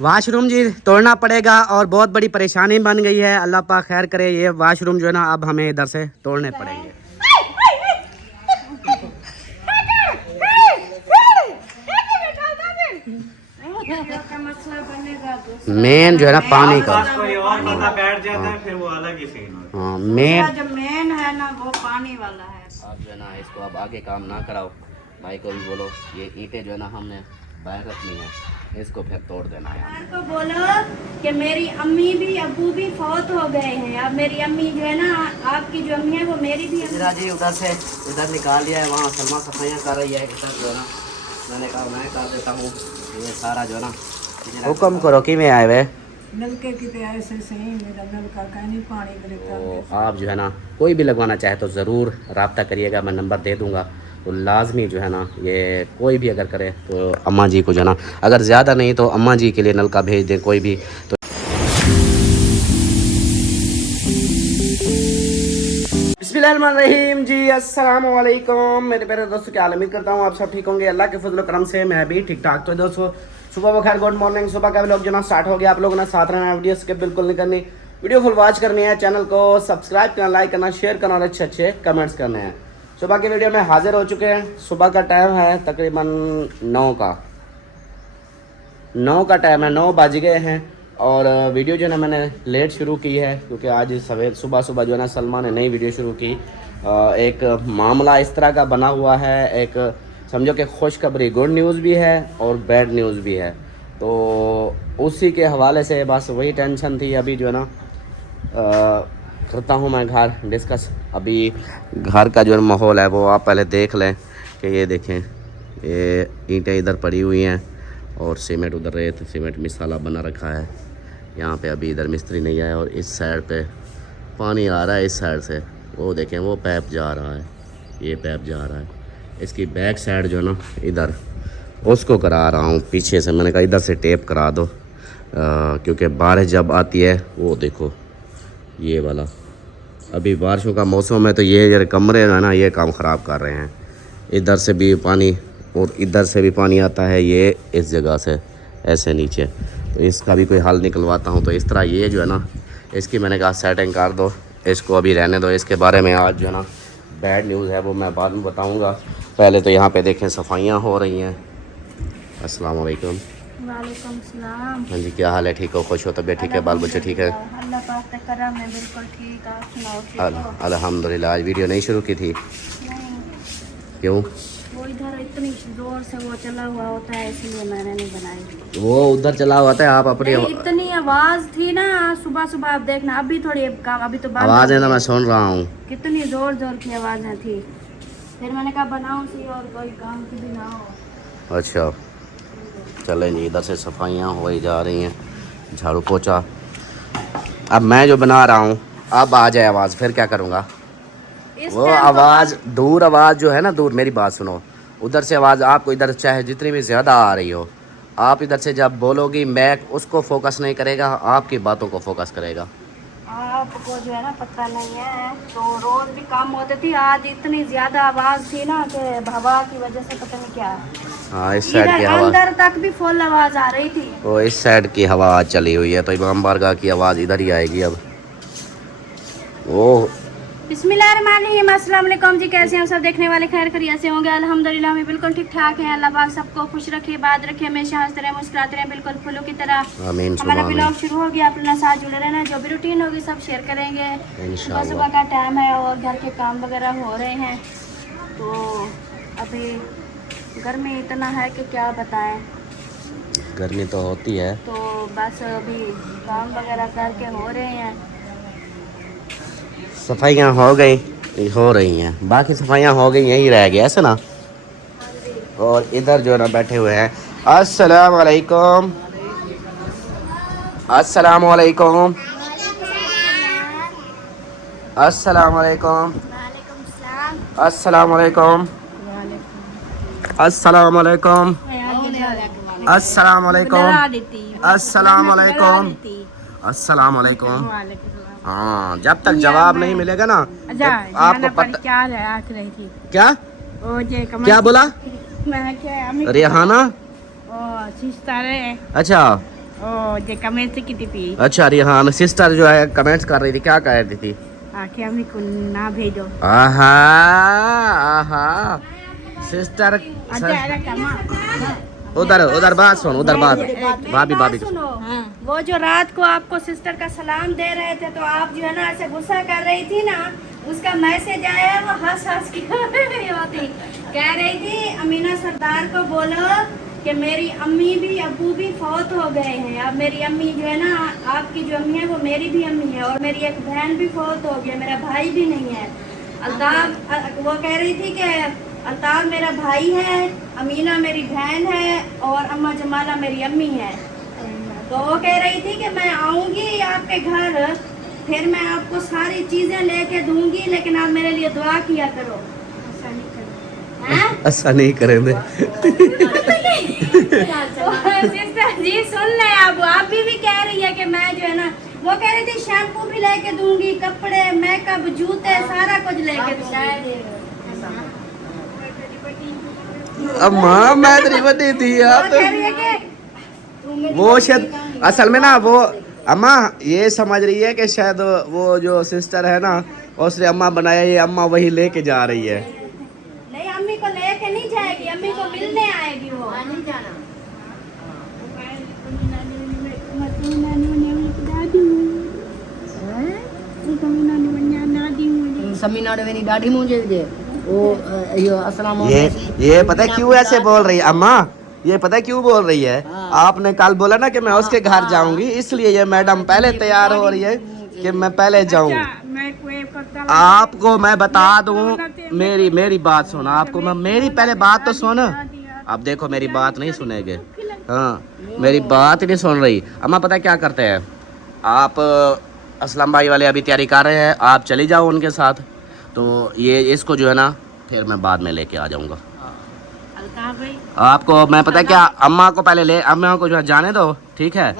Washroom जी तोड़ना पड़ेगा और बहुत बड़ी परेशानी बन गई है। अल्लाह पाक खैर करे। ये वाशरूम जो है ना अब हमें इधर से तोड़ने पड़ेंगे। मेन जो है ना पानी का कोई और बंदा बैठ जाता है फिर वो अलग ही सीन होता है। हाँ मेन जो मेन है ना वो पानी वाला है। आप जो है ना इसको अब आगे काम ना कराओ। भाई को भी बोलो ये ईंटें जो है ना हमने बाहर रखनी है, इसको फिर तोड़ देना है। को बोलो कि मेरी अम्मी भी अब्बू भी फौत हो गए हैं। अब मेरी अम्मी जो है ना, आपकी जो अम्मी है वो मेरी भी इंदिरा जी उधर से इधर निकाल लिया है। वहाँ सलमा सफाइयाँ कर रही है। इधर जो है ना मैंने कहा मैं कर देता हूँ। ये सारा जो है ना हुक्म करो कि मैं आए हुए नलके की तो ऐसे सही मेरा नलका का नहीं पानी तो आप जो है ना कोई भी लगवाना चाहे तो ज़रूर रब्ता करिएगा। मैं नंबर दे दूँगा तो लाजमी जो है ना ये कोई भी अगर करे तो अम्मा जी को जो है ना, अगर ज़्यादा नहीं तो अम्मा जी के लिए नलका भेज दें कोई भी। तो बिस्मिल्लाहिर्रहमानिर्रहीम जी, अस्सलाम वालेकुम मेरे प्यारे दोस्तों, क्या उम्मीद करता हूँ आप सब ठीक होंगे। अल्लाह के फजल करम से मैं भी ठीक ठाक। तो दोस्तों सुबह बखैर, गुड मॉर्निंग। सुबह का व्लॉग जो ना स्टार्ट हो गया। आप लोगों ने साथ रहना, वीडियो स्किप बिल्कुल नहीं करनी, वीडियो फुल वॉच करनी है, चैनल को सब्सक्राइब करना, लाइक करना, शेयर करना और अच्छे अच्छे कमेंट्स करने हैं। सुबह की वीडियो में हाजिर हो चुके हैं। सुबह का टाइम है तकरीबन 9 का टाइम है, 9 बज गए हैं। और वीडियो जो है ना मैंने लेट शुरू की है क्योंकि आज सवेर सुबह जो है ना सलमा ने नई वीडियो शुरू की। एक मामला इस तरह का बना हुआ है, एक समझो कि खुशखबरी, गुड न्यूज़ भी है और बैड न्यूज़ भी है। तो उसी के हवाले से बस वही टेंशन थी। अभी जो है ना करता हूँ मैं घर डिस्कस। अभी घर का जो माहौल है वो आप पहले देख लें कि ये देखें, ये ईंटें इधर पड़ी हुई हैं और सीमेंट उधर, रेत सीमेंट मिसाला बना रखा है। यहाँ पे अभी इधर मिस्त्री नहीं आया और इस साइड पे पानी आ रहा है। इस साइड से वो देखें, वो पैप जा रहा है, ये पैप जा रहा है। इसकी बैक साइड जो है ना इधर उसको करा रहा हूँ पीछे से। मैंने कहा इधर से टेप करा दो क्योंकि बारिश जब आती है वो देखो ये वाला, अभी बारिशों का मौसम है तो ये कमरे है ना ये काम ख़राब कर रहे हैं। इधर से भी पानी और इधर से भी पानी आता है, ये इस जगह से ऐसे नीचे। तो इसका भी कोई हल निकलवाता हूँ। तो इस तरह ये जो है ना इसकी मैंने कहा सेटिंग कर दो, इसको अभी रहने दो। इसके बारे में आज जो है ना बैड न्यूज़ है वो मैं बाद में बताऊँगा। पहले तो यहाँ पे देखें सफाइयाँ हो रही हैं। अस्सलाम वालेकुम। वालेकुम सलाम। हाँ जी, क्या हाल है? ठीक हो? खुश हो? तबीयत ठीक है? बाल बच्चे ठीक है? अल्लाह पाक का करम है, बिल्कुल ठीक। आप सुनाओ, ठीक हो? अल्हम्दुलिल्लाह। आज वीडियो नहीं शुरू की थी? नहीं, क्यों? वो इधर इतनी जोर से वो चला हुआ होता है इसलिए मैंने नहीं बनाई। वो उधर चला हुआ था, आप अपनी इतनी आवाज थी ना सुबह सुबह। आप देखना अभी थोड़ी काम, अभी तो आवाज़ है ना मैं सुन रहा हूँ। कितनी जोर जोर की आवाज़ें थी। फिर मैंने कहा बनाऊं सी और कोई काम की भी ना हो। अच्छा चलें जी, इधर से सफाइयाँ हो ही जा रही हैं, झाड़ू पोछा। अब मैं जो बना रहा हूँ अब आ जाए आवाज़, फिर क्या करूँगा? वो आवाज़ दूर, आवाज़ जो है ना दूर, मेरी बात सुनो, उधर से आवाज़ आपको इधर चाहे जितनी भी ज़्यादा आ रही हो, आप इधर से जब बोलोगी मैक उसको फोकस नहीं करेगा, आपकी बातों को फोकस करेगा। आपको जो है ना पता नहीं है, तो रोज भी काम होते थी, आज इतनी ज्यादा आवाज थी ना कि हवा की वजह से पता नहीं क्या। हाँ इस साइड की हवा, अंदर तक भी फुल आवाज आ रही थी। वो इस साइड की हवा आज चली हुई है तो इमाम बारगाह की आवाज़ इधर ही आएगी अब। वो बिस्मिल्लाहिर्रहमानिर्रहीम। अस्सलाम वालेकुम जी, कैसे हैं सब देखने वाले? खैर खैरियत से होंगे? अल्हम्दुलिल्लाह हम बिल्कुल ठीक ठाक हैं। अल्लाह पाक सबको खुश रखे, बात रखे, हमेशा हंसते रहे, मुस्कुराते रहे, बिल्कुल फूलों की तरह। आमीन हमारा सुबह ब्लॉग शुरू हो गया, अपना साथ जुड़े रहना। जो भी रूटीन होगी सब शेयर करेंगे। सुबह सुबह का टाइम है और घर के काम वगैरह हो रहे हैं। तो अभी गर्मी इतना है कि क्या बताएं। गर्मी तो होती है, तो बस अभी काम वगैरह करके हो रहे हैं। सफाइयाँ हो गई, हो रही हैं, बाकी सफाइयाँ हो गई, यही रह गया ऐसे ना। और इधर जो है ना बैठे हुए हैं। अस्सलाम वालेकुम, अस्सलाम वालेकुम, अस्सलाम वालेकुम, अस्सलाम वालेकुम, अस्सलाम वालेकुम, अस्सलाम वालेकुम, अस्सलाम वालेकुम, अस्सलाम वालेकुम। हाँ जब तक जवाब नहीं मिलेगा ना आपको पता क्या रख रही थी। क्या ओ जे क्या बोला? मैं क्या रेहाना? ओ सिस्टर है। अच्छा जे कमेंट की थी अच्छा रिहान सिस्टर जो है कमेंट्स कर रही थी, क्या कह रही थी? कि हमें को ना भेजो। आहा आहा सिस्टर उधर उधर बात सुन, उधर बात भाभी भाभी सुनो। वो जो रात को आपको सिस्टर का सलाम दे रहे थे तो आप जो है ना ऐसे गुस्सा कर रही थी ना, उसका मैसेज आया, वो हंस हंस के होती कह रही थी अमीना सरदार को बोलो कि मेरी अम्मी भी अब्बू भी फौत हो गए हैं। अब मेरी अम्मी जो है ना, आपकी जो अम्मी है वो मेरी भी अम्मी है, और मेरी एक बहन भी फौत हो गई, मेरा भाई भी नहीं है। अल्ताफ वो कह रही थी कि अल्ताफ मेरा भाई है, अमीना मेरी बहन है, और अम्मा जमाला मेरी अम्मी है। तो वो कह रही थी कि मैं आऊँगी आपके घर, फिर मैं आपको सारी चीज़ें लेके दूंगी, लेकिन आप मेरे लिए दुआ किया करो। ऐसा नहीं करेंगे। सिस्टर जी सुन ले, आप भी कह रही है कि मैं जो है ना, वो कह रही थी शैम्पू भी लेके दूंगी, कपड़े मेकअप जूते सारा कुछ लेके दूंगी। अम्मा मैं तेरी बड़ी थी वो कह रही है कि वो शायद असल में ना वो अम्मा ये समझ रही है कि शायद वो जो सिस्टर है ना उसने अम्मा बनाया, ये अम्मा वही लेके जा रही है। नहीं, अम्मी को लेके नहीं जाएगी, अम्मी को मिलने आएगी वो। नहीं जाना। समीनाडे वेनी दाढ़ी मुझे दे वो यो अस्सलाम ये पता है क्यों ऐसे बोल रही है अम्मा? ये पता है क्यों बोल रही है? आपने कल बोला ना कि मैं उसके घर जाऊंगी, इसलिए ये मैडम पहले तैयार हो रही है कि मैं पहले जाऊं। आपको मैं बता दूं, मेरी बात सुन, आपको मैं मेरी पहले बात तो सुन। अब देखो मेरी बात नहीं सुनेगे, हाँ मेरी बात ही नहीं सुन रही। अम्मा पता है क्या करते हैं, आप असलम भाई वाले अभी तैयारी कर रहे हैं, आप चली जाओ उनके साथ, तो ये इसको जो है ना फिर मैं बाद में लेके आ जाऊंगा। आपको मैं पता है क्या, अम्मा को पहले ले, अम्मा को जो है जाने दो, ठीक है?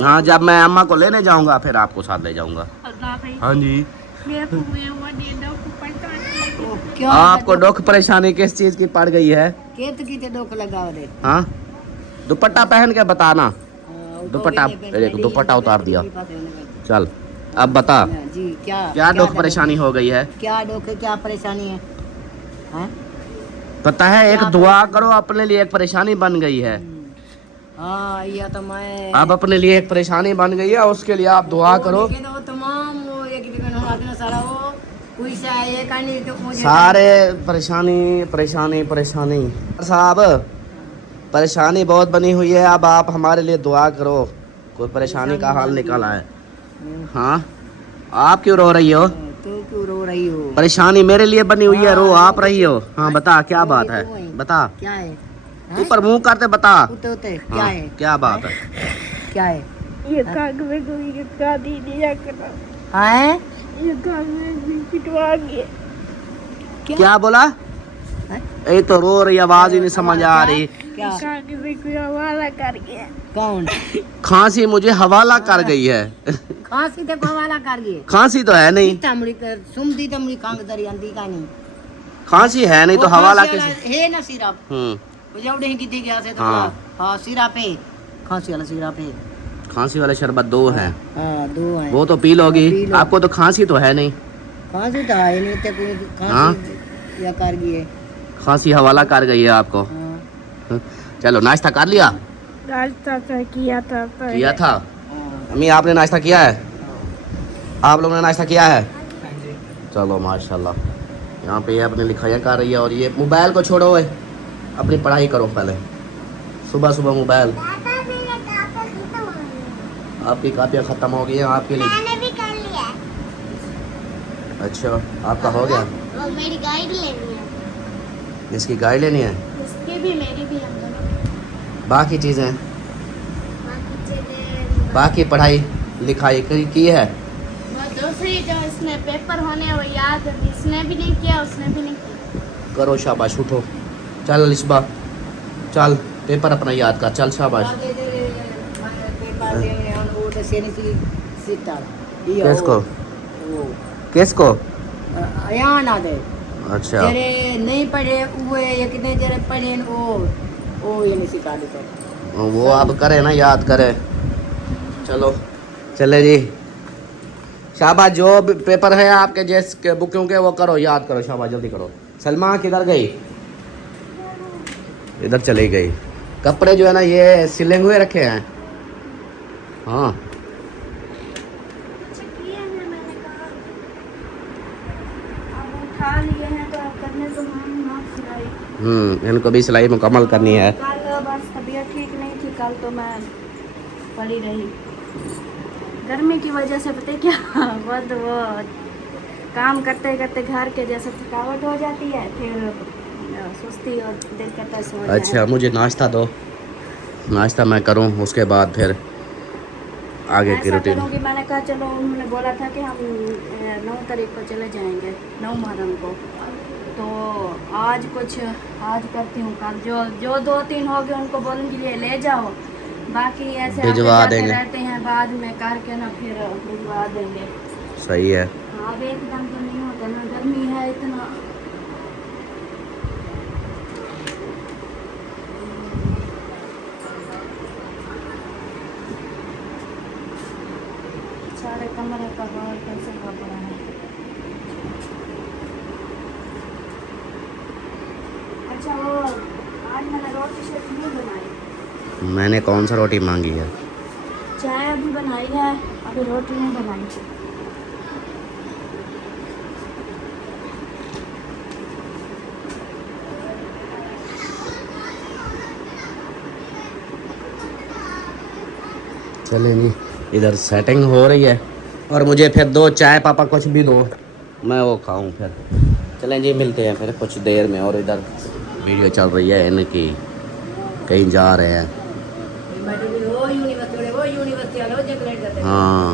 हाँ जब मैं अम्मा को लेने जाऊंगा फिर आपको साथ ले जाऊंगा। हाँ जी। आपको दुख परेशानी किस चीज की पड़ गई है? हाँ दुपट्टा पहन के बताना, दुपट्टा उतार दिया। चल अब बता जी क्या दुख परेशानी हो गई है? क्या दुख है, क्या परेशानी है, हैं? पता है एक दुआ करो, अपने लिए एक परेशानी बन गई है। हाँ ये तो मैं अब अपने लिए एक परेशानी बन गई है, उसके लिए आप दुआ करो। वो तमाम वो एक दिन सारा वो कोई सा ये कहानी तो मुझे सारे परेशानी साहब परेशानी बहुत बनी हुई है, अब आप हमारे लिए दुआ करो, कोई परेशानी का हाल निकाला है। हाँ आप क्यों रो रही हो? तो क्यों रो रही हो? परेशानी मेरे लिए बनी हुई है, रो आप रही हो। हाँ बता क्या बात है, बता। क्या है? ऊपर मुंह करते बता। उते क्या हाँ, है? क्या बात है? क्या है? ये काग में कोई शादी दिया करो, हैं? ये काग में पिटवा गया। क्या बोला? ये तो रो रही, आवाज ही नहीं समझ आ रही। क्या? काग में कोई हवाला कर गया। कौन? खांसी मुझे हवाला कर गई है। खांसी ते हवाला कर गए। खांसी तो है नहीं, तमड़ी कर सुमदी तमड़ी कांग दरी आंदी का नहीं। खांसी है नहीं तो हवाला कैसे? है ना सिरप वो जब नहीं कितने गया से तो हाँ। हां सिरप है, खांसी वाला सिरप है। खांसी वाले शरबत 2 हैं, हां 2 है। वो तो पी लोगी, पी लो। आपको तो खांसी तो है नहीं। खांसी तो है नहीं, ते कोई खांसी या कर गई है। खांसी हवाला कर गई है आपको। हां चलो नाश्ता कर लिया? नाश्ता तो किया था किया था। अम्मी आपने नाश्ता किया है? आप लोगों ने नाश्ता किया है? चलो माशाल्लाह। यहाँ पे ये अपनी लिखाइयाँ कर रही है, और ये मोबाइल को छोड़ो, अपनी पढ़ाई करो पहले। सुबह सुबह मोबाइल, आपकी कापियाँ ख़त्म हो गई हैं आपके लिए? मैंने भी कर लिया। अच्छा आपका हो गया? और मेरी गाइड लेनी है। इसकी गाइड लेनी है? उसकी भी मेरी भी, हम दोनों। बाकी चीज़ें, बाकी चीजें बाकी पढ़ाई लिखाई की है? वो दूसरी जो इसमें पेपर होने वो याद, इसने भी नहीं किया, उसने भी नहीं किया। करो शाबाश, उठो चल लिस्बा, चल पेपर अपना याद कर, चल शाबाश। किसको? किसको? यहाँ ना दे अच्छा जरे नहीं पढ़े वो ये कितने जरे पढ़े वो ये नहीं सिखा देते। वो अब करे ना, याद करे। चलो चले जी, शाबाश। जो पेपर है आपके जैसे बुकों के वो करो, याद करो, शाबाश जल्दी करो। सलमा किधर गई? इधर चली गई। कपड़े जो है ना ये सिले हुए रखे हैं। हाँ उठा लिए हैं तो आप करने तो हम सिलाई। इनको भी सिलाई मुकम्मल करनी है। कल बस तबीयत ठीक नहीं थी, कल तो मैं पड़ी रही गर्मी की वजह से। पता है क्या बहुत वो काम करते करते घर के जैसे थकावट हो जाती है, फिर सुस्ती और दिल करता है सो जाए। अच्छा मुझे नाश्ता दो, नाश्ता मैं करूं, उसके बाद फिर आगे की ऐसा रूटीन। करूँगी, मैंने कहा चलो, उन्होंने बोला था कि हम 9 तारीख को चले जाएंगे, 9 मुहर्रम को। तो आज करती हूँ, कल जो 2-3 हो गए उनको बोलूँगी ये ले जाओ, बाकी ऐसे भिजवा आते जाते देंगे। रहते हैं, बाद में करके ना फिर भिजवा देंगे। सही है। अब एकदम तो नहीं होता ना, गर्मी है इतना। सारे कमरे का बाहर कैसे का पड़ा है। अच्छा वो आज मैंने रोटी शोटी नहीं बनाई। मैंने कौन सा रोटी मांगी है? चाय अभी बनाई है, अभी रोटी नहीं बनाई थी। चले जी, इधर सेटिंग हो रही है और मुझे फिर 2 चाय, पापा कुछ भी दो, मैं वो खाऊं फिर। चलें जी, मिलते हैं फिर कुछ देर में। और इधर वीडियो चल रही है इनकी, कहीं जा रहे हैं। हाँ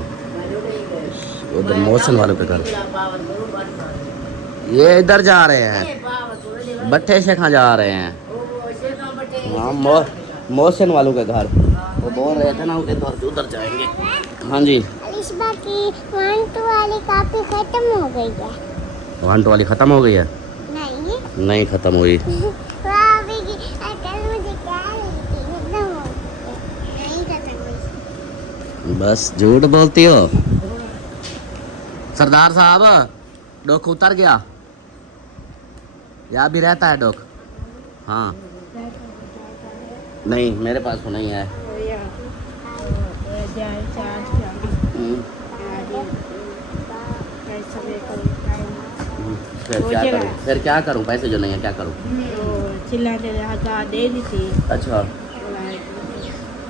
उधर मौसम वालों के घर, ये इधर जा रहे हैं, भट्टे से कहाँ जा रहे हैं। हाँ मौसम वालों के घर, वो बोल रहे थे ना उधर जाएंगे। हाँ जी, अलिशबा की 1-2 वाली कॉपी खत्म हो गई है। 1-2 वाली ख़त्म हो गई है? नहीं नहीं ख़त्म हुई। भाभी की अकल मुझे क्या लगती है, खत्म हो गई है। नहीं खत्म हुई। बस झूठ बोलती हो। सरदार साहब, डोक उतर गया या भी रहता है डोक? हाँ नहीं, मेरे पास तो नहीं है। फिर क्या करूं? पैसे जो नहीं है क्या करूं? चिल्लाते रहा दे दी थी। अच्छा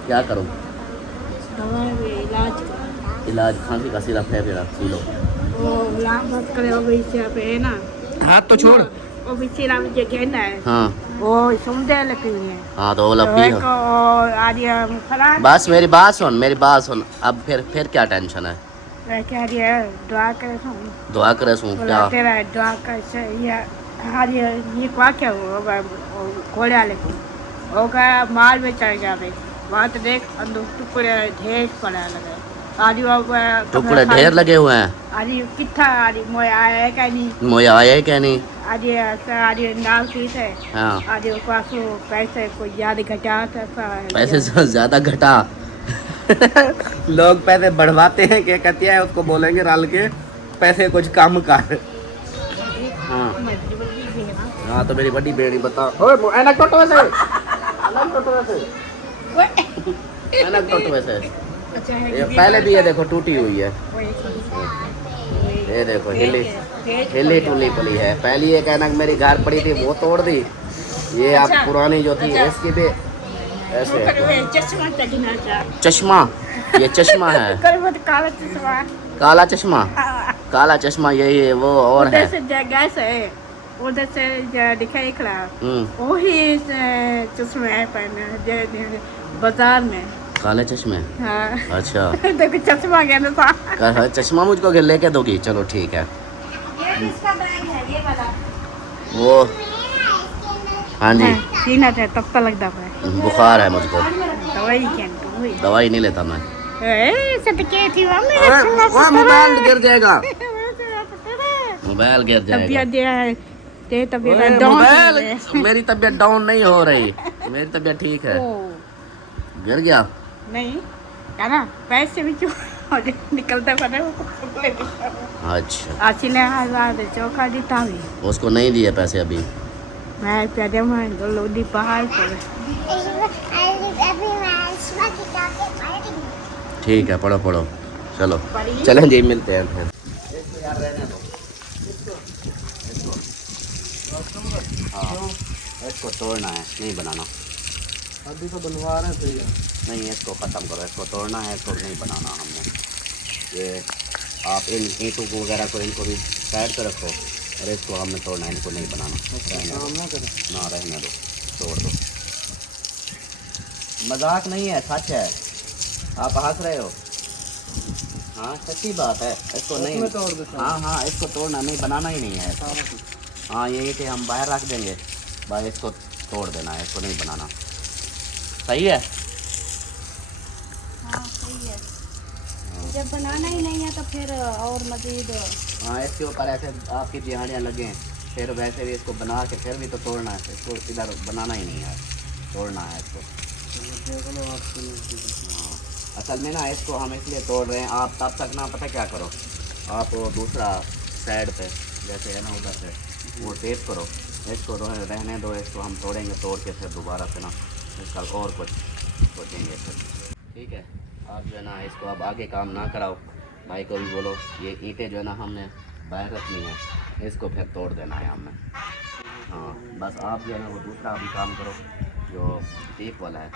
क्या करूं? इलाज इलाज खांसी का सिरप है, फिर पी लो। वो लाभ करे वो भी सिर्फ है ना, हाथ तो छोड़। वो भी सिर्फ मुझे कहना है। हाँ वो समुदाय लगी हुई है। हाँ तो वो लपी हो। आज खराब बस मेरी बात सुन। अब फिर क्या टेंशन है? मैं कह रही है दुआ करे सुन, दुआ करे सुन क्या? बोला तेरा दुआ कर से ये आज ये क्या हुआ घोड़े वाले को होगा माल में चढ़ जावे, वहाँ तो देख अंदर टुकड़े ढेर पड़ा लगे। आज टुकड़े ढेर लगे हुए हैं। आज कितना आज मोए आया है क्या नहीं, मुझे आया है क्या नहीं? आज नाल की थे। हाँ आज पास पैसे को याद घटा था, पैसे से ज्यादा घटा। लोग पैसे बढ़वाते हैं, क्या कहती है उसको बोलेंगे रल के पैसे कुछ कम कर। हाँ हाँ तो मेरी बड़ी बेड़ी बता। ओए ऐनक टोटो वैसे, ऐनक टोटो वैसे। ये पहले भी ये देखो टूटी हुई है, ये देखो हिली टूली पली है। पहली एक ऐनक मेरी घर पड़ी थी वो तोड़ दी, ये आप पुरानी जो थी इसकी भी ऐसे। चश्मा, ये चश्मा है, काला चश्मा। काला चश्मा यही वो और है। उधर से दिखाई खड़ा वही चश्मे है पहना बाजार में। काले चश्मे? हाँ अच्छा देखो चश्मा गया ना, चश्मा मुझको लेके दोगी? चलो ठीक है। ये इसका बैग है, ये वाला वो हाँ जी, सीना है तब तक लगता है। बुखार है मुझको, दवाई क्या दवाई नहीं लेता मैं। सटके थी मोबाइल गिर जाएगा, मोबाइल गिर जाएगा। तबीयत मोबाइल, मेरी तबीयत डाउन नहीं हो रही, मेरी तबीयत ठीक है। गिर गया? नहीं क्या ना पैसे भी निकलते पड़े अच्छा, अच्छी ने हजार चौका दीता भी उसको नहीं दिए पैसे अभी? मैं प्यारे में तो लोडी पहाड़ पर अभी मैं आसमा की किताबें पढ़ रही हूँ। ठीक है, पढ़ो पढ़ो, चलो चलें जी, मिलते हैं फिर। इसको यार रहने दो, हाँ इसको तोड़ना है, नहीं बनाना। अभी तो बनवा रहे थे यार। नहीं, इसको ख़त्म करो, इसको तोड़ना है, इसको नहीं बनाना हमने। ये आप इन ईंटों को वगैरह को इनको भी साइड पर रखो, और इसको हमने तोड़ना है, इनको नहीं बनाना। रहने दो, तोड़ दो। मजाक नहीं है, सच है। आप हंस रहे हो? हाँ सच्ची बात है। इसको नहीं तोड़ दो। हाँ हाँ, इसको तोड़ना नहीं, बनाना ही नहीं है। हाँ ये ईंटें हम बाहर रख देंगे, भाई इसको तोड़ देना है, इसको नहीं बनाना। सही है? हाँ सही है। जब बनाना ही नहीं है तो फिर और मज़ीद। हाँ, इसके ऊपर ऐसे आपकी दिहाड़ियाँ लगें, फिर वैसे भी इसको बना के फिर भी तो तोड़ना है, इसको इधर बनाना ही नहीं है, तोड़ना है इसको। हाँ, असल में ना इसको हम इसलिए तोड़ रहे हैं, आप तब तक ना पता क्या करो, आप वो दूसरा साइड पे जैसे है ना उधर से वो टेप करो, इसको रहने दो, इसको हम तोड़ेंगे, तोड़ के फिर दोबारा से ना इसका और कुछ सोचेंगे फिर। ठीक है, आप जो है ना इसको अब आगे काम ना कराओ, भाई को भी बोलो ये ईंटें जो है ना हमने बाहर रखनी है, इसको फिर तोड़ देना है हमें। हाँ बस आप जो है ना वो दूसरा अभी काम करो जो टेप वाला है,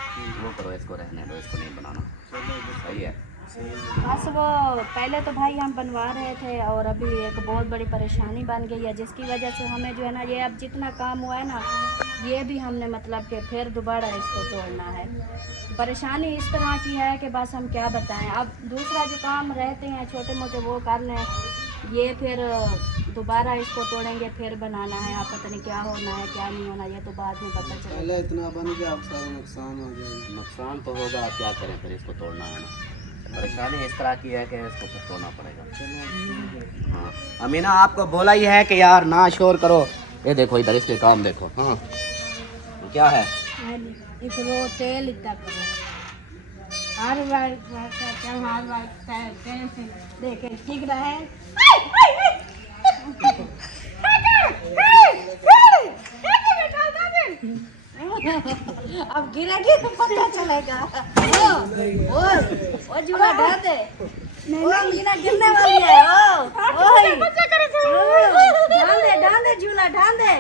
वो करो, इसको रहने दो, इसको नहीं बनाना। सही है? बस वो पहले तो भाई हम बनवा रहे थे और अभी एक बहुत बड़ी परेशानी बन गई है, जिसकी वजह से हमें जो है ना ये अब जितना काम हुआ है ना ये भी हमने मतलब कि फिर दोबारा इसको तोड़ना है। परेशानी इस तरह की है कि बस हम क्या बताएं। अब दूसरा जो काम रहते हैं छोटे मोटे वो कर लें, ये फिर दोबारा इसको तोड़ेंगे फिर बनाना है। आप पता नहीं क्या होना है क्या नहीं होना, ये तो बाद में पता चलेगा। पहले इतना बन गया, अब सारा नुकसान हो जाएगा। नुकसान तो होगा, आप क्या करें, फिर इसको तोड़ना है ना। परेशानी इस तरह की है कि इसको फिर तोड़ना पड़ेगा। हाँ अमीना आपको बोला ही है कि यार ना शोर करो। ये देखो इधर इसके काम देखो। हाँ क्या है? इसको तेल इतना करो हर बार देखे ठीक रहे। अब गिरेगी तो पता चलेगा। ओ जुड़ा ढा दे, ओ मीना गिरने वाली है। ओ ढाल दे झूला ढाल दे।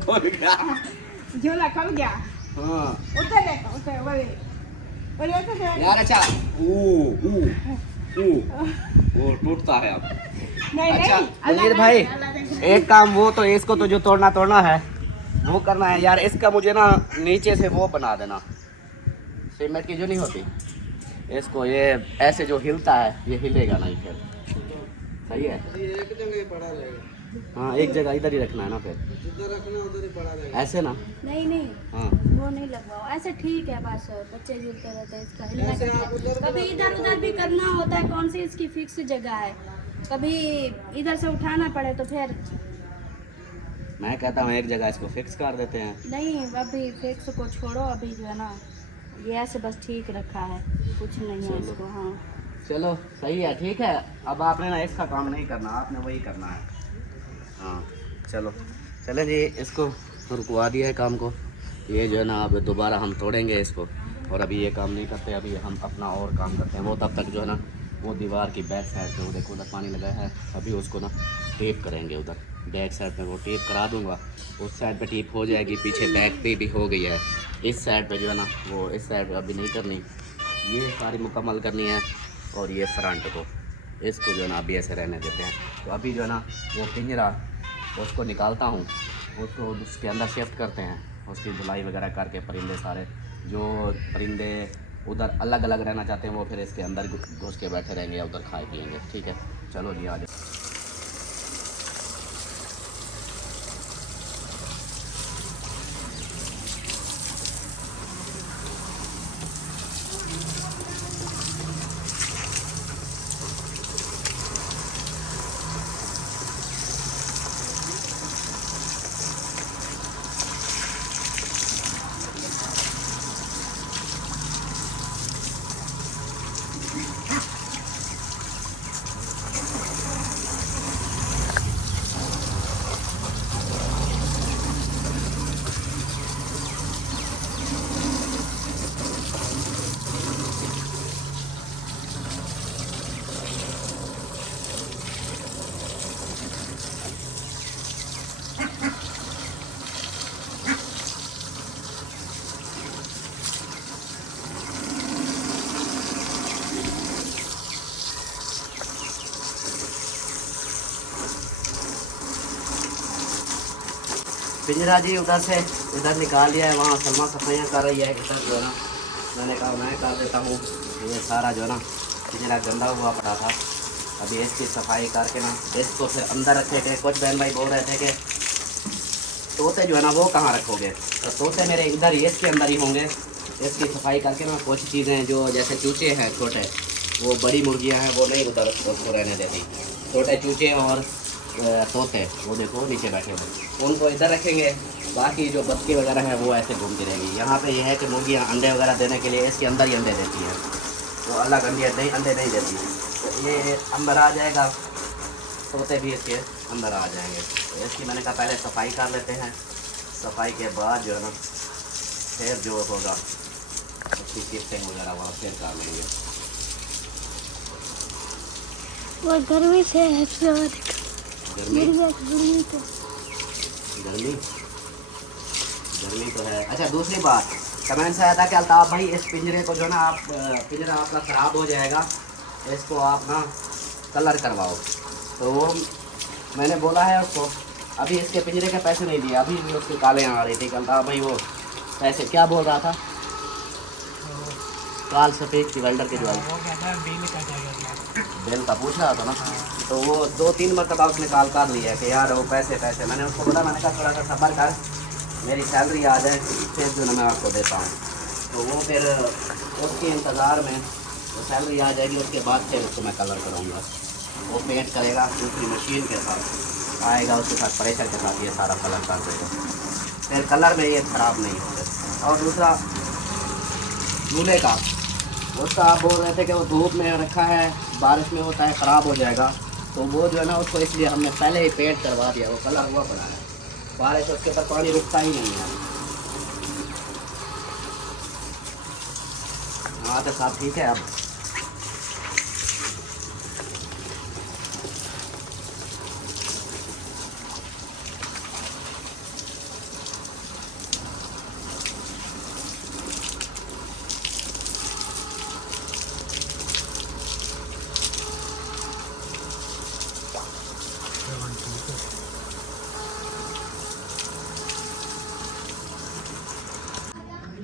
खोल गया, झूला खुल गया। हाँ उतर देखो उतर वही यार। अच्छा वो टूटता है अब। नहीं अच्छा नहीं मुनीर भाई, एक काम वो तो इसको तो जो तोड़ना है वो करना है यार। इसका मुझे ना नीचे से वो बना देना, सीमेंट की जो नहीं होती, इसको ये ऐसे जो हिलता है ये हिलेगा नहीं फिर। सही है? एक जगह पड़ा रहेगा। हाँ एक जगह इधर ही रखना है ना, फिर जिधर रखना उधर ही पड़ा रहेगा। ऐसे ना। नहीं नहीं हाँ वो नहीं लगवाओ, ऐसे ठीक है। बस बच्चे गिरते रहते हैं, इसका हिलना ऐसे करना आप उधर कभी इधर उधर भी करना होता है। कौन सी इसकी फिक्स जगह है, कभी इधर से उठाना पड़े तो फिर। मैं कहता हूँ एक जगह इसको फिक्स कर देते हैं। नहीं अभी फिक्स को छोड़ो, अभी जो है ना ये ऐसे बस ठीक रखा है, कुछ नहीं है इसको। हाँ चलो सही है, ठीक है। अब आपने ना इसका काम नहीं करना, आपने वही करना है। हाँ चलो चले जी, इसको रुकवा दिया है काम को। ये जो है ना अब दोबारा हम तोड़ेंगे इसको, और अभी ये काम नहीं करते, अभी हम अपना और काम करते हैं। वो तब तक जो है ना वो दीवार की बैक साइड पे वो देखो उधर पानी लगा है, अभी उसको ना टेप करेंगे उधर बैक साइड पे। वो टेप करा दूंगा, उस साइड पे टेप हो जाएगी, पीछे बैक पे भी हो गई है। इस साइड पे जो है ना वो इस साइड अभी नहीं करनी, ये सारी मुकम्मल करनी है। और ये फ्रंट को इसको जो है ना अभी ऐसे रहने देते हैं। तो अभी जो है ना वो पिंजरा उसको निकालता हूँ, उसको उसके अंदर शिफ्ट करते हैं, उसकी धुलाई वगैरह करके परिंदे सारे जो परिंदे उधर अलग अलग रहना चाहते हैं वो फिर इसके अंदर घुस के बैठे रहेंगे या उधर खाए पिएंगे। ठीक है चलो जी आ जाओ। पिंजरा जी उधर से इधर निकाल लिया है, वहाँ सलमा सफाइयाँ कर रही है। इधर जो है ना मैंने कहा मैं कर देता हूँ। ये सारा जो है ना पिंजरा गंदा हुआ पड़ा था, अभी इसकी सफाई करके ना इसको फिर अंदर रखे थे। कुछ बहन भाई बोल रहे थे कि तोते जो है ना वो कहाँ रखोगे, तो तोते मेरे इधर ही इसके अंदर ही होंगे। इसकी सफाई करके ना कुछ चीज़ें जो जैसे चूचे हैं छोटे, वो बड़ी मुर्गियाँ हैं वो नहीं उधर उसको रहने देती। छोटे चूचे और तोते वो देखो नीचे बैठे हुए, उनको इधर रखेंगे। बाकी जो बच्चे वगैरह हैं वो ऐसे घूमती रहेंगी। यहाँ पे ये है कि मुर्गियाँ अंडे वगैरह देने के लिए इसके अंदर ही अंडे देती हैं, वो अलग अंडे नहीं देती। तो ये अंदर आ जाएगा, तोते भी इसके अंदर आ जाएंगे। तो इसकी मैंने कहा पहले सफाई कर लेते हैं, सफाई के बाद जो है ना फिर जो होगा उसकी शिफ्टिंग वगैरह वहाँ फिर कर लेंगे। वो गर्मी से है गर्मी गर्मी गर्मी तो है। अच्छा दूसरी बात कमेंट से आया था कि अल्ताफ़ भाई इस पिंजरे को जो है ना आप पिंजरा आपका ख़राब हो जाएगा, इसको आप ना कलर करवाओ। तो वो मैंने बोला है उसको, अभी इसके पिंजरे के पैसे नहीं दिए, अभी भी उसकी कालें आ रही थी। अल्ताफ़ भाई वो पैसे क्या बोल रहा था, काल सफ़ेद की वेल्डर के जो बिल का पूछ रहा था ना, तो वो 2-3 मरतबा उसने कॉल कर लिया कि यार वो पैसे मैंने उसको बोला, मैंने कहा थोड़ा सा सब्र कर, मेरी सैलरी आ जाए फिर जो ना मैं आपको देता हूँ। तो वो फिर उसके इंतज़ार में वो सैलरी आ जाएगी, उसके बाद फिर उसको मैं कलर कराऊँगा। वो पेंट करेगा दूसरी मशीन के साथ आएगा, उसके साथ प्रेशर के साथ ये सारा कलर कर देगा, फिर कलर में ये ख़राब नहीं होते। और दूसरा झूले का उसका आप बोल रहे थे कि वो धूप में रखा है, बारिश में होता है ख़राब हो जाएगा, तो वो जो है ना उसको इसलिए हमने पहले ही पेंट करवा दिया, वो कलर हुआ पड़ा है, बारिश उसके ऊपर पानी रुकता ही नहीं है। हाँ तो साहब ठीक है। अब